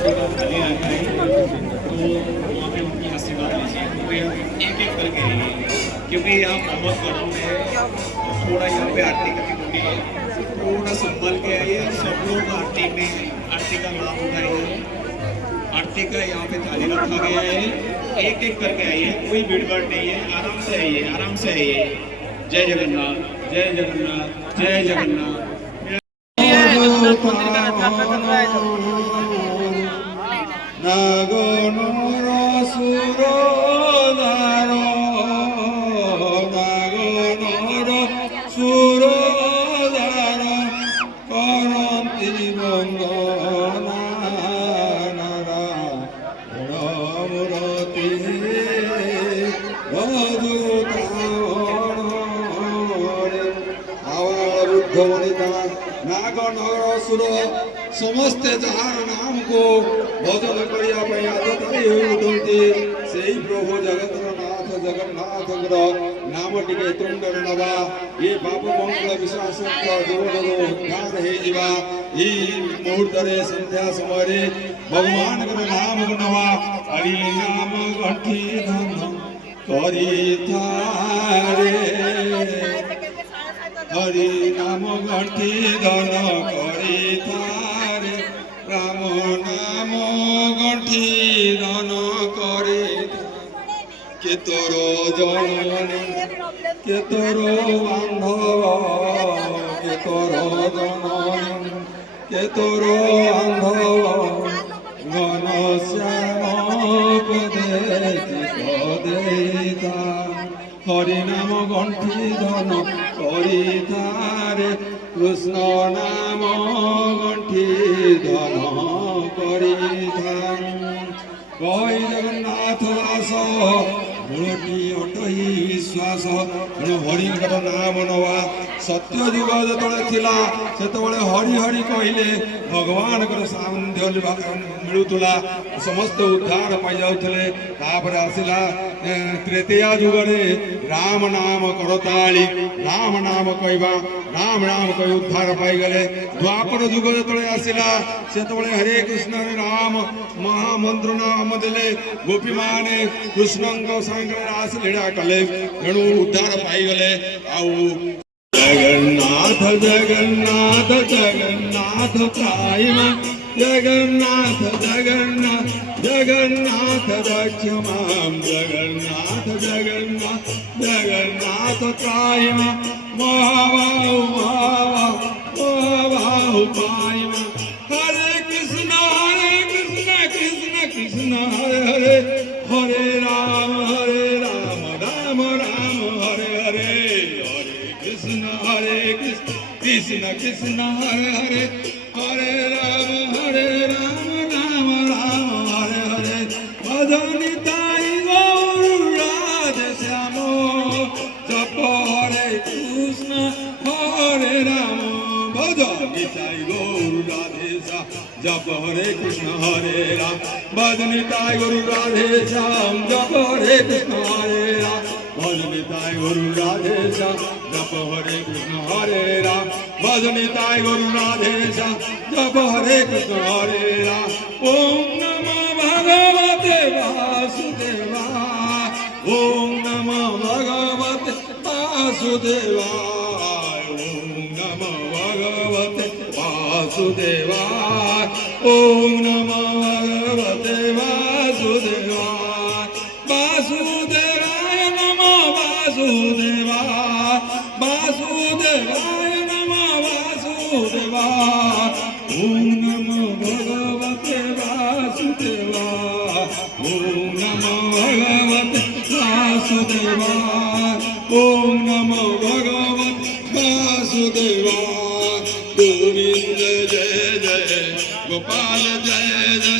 खाली आता है तो वहाँ पे उनकी आशीर्वाद लीजिए। तो एक एक करके आइए, क्योंकि यहाँ बहुत गरम है। थोड़ा यहाँ पे आरती का भी ड्यूटी है, थोड़ा संभल के आइए। सब लोग आरती का लाभ उठाइए। आरती का यहाँ पे थाली रखा गया है, एक एक करके आइए, कोई भीड़भाड़ नहीं है। आराम से आइए, आराम से आइए। जय जगन्नाथ, जय जगन्नाथ, जय जगन्नाथ। समस्ते जार नाम को भजन करने आदताई होती से प्रभु जगतर नाथ जगन्नाथ नाम टिके तुंडर नवा ये पाप मंगल विश्वास उद्धार हो मुहूर्त संध्या समय भगवान नाम नवा हरि नाम गठी धन करी थारे हरि नाम गठी धन करी थारे राम नाम गठी धन करे के तोर जननी के तोर बांधव के तोर जननी के तोर बांधव घन श्याम पदे पदेता हरि नाम गंठी धन करी थारे कृष्ण नाम गंठी धन करी थारे कई जगन्नाथ दास मूलटी अटही विश्वास हरिंकर नाम नवा सत्य जुग जो से हरि हरि कहले भगवान सामंध्य मिलूला समस्त उद्धार पाई जाऊे आसला त्रेतया जुगरे राम नाम करताली राम नाम कहवा राम नाम कही उद्धार पाई गले द्वापर जुग जो आसला से हरे कृष्ण राम महामंत्र नाम देले गोपी माने कृष्ण संगे रास लीला कले तेणु उद्धार पाई गले आउ जगन्नाथ जगन्नाथ जगन्नाथ प्राइम जगन्नाथ जगन्नाथ जगन्नाथ रक्ष मां जगन्नाथ जगन्नाथ जगन्नाथ प्राइम महाबाहु महाबाहु महाबाहु प्राइम हरे कृष्ण कृष्ण कृष्ण हरे हरे हरे राम राम राम हरे हरे कृष्ण कृष्ण कृष्ण हरे हरे हरे राम राम राम हरे हरे भजनिताई गौर राधे श्याम जप हरे कृष्ण हरे राम भजनिताई गौर राधे श्याम जप हरे कृष्ण हरे राम भजनिताई गौर राधे श्याम जप हरे कृष्ण हरे राम भजनिताय गुरु राधे श्याम जप हरे कृष्ण हरे राम भजनिताय गुरु राधे श्याम जप हरे कृष्ण हरे राम ओम नमो भगवते वासुदेवाय ओम नमो भगवते वासुदेवाय ओम नमो भगवते वासुदेवाय ओम नमो भगवते वासुदेवाय वासुदेवाय नमो वासुदेवाय वासुदेवाय नमो वासुदेवाय ओम नमो भगवते वासुदेवाय ओम नमो भगवते वासुदेवाय ओम नमो भगवते वासुदेवाय गोविंद जय जय गोपाल जय जय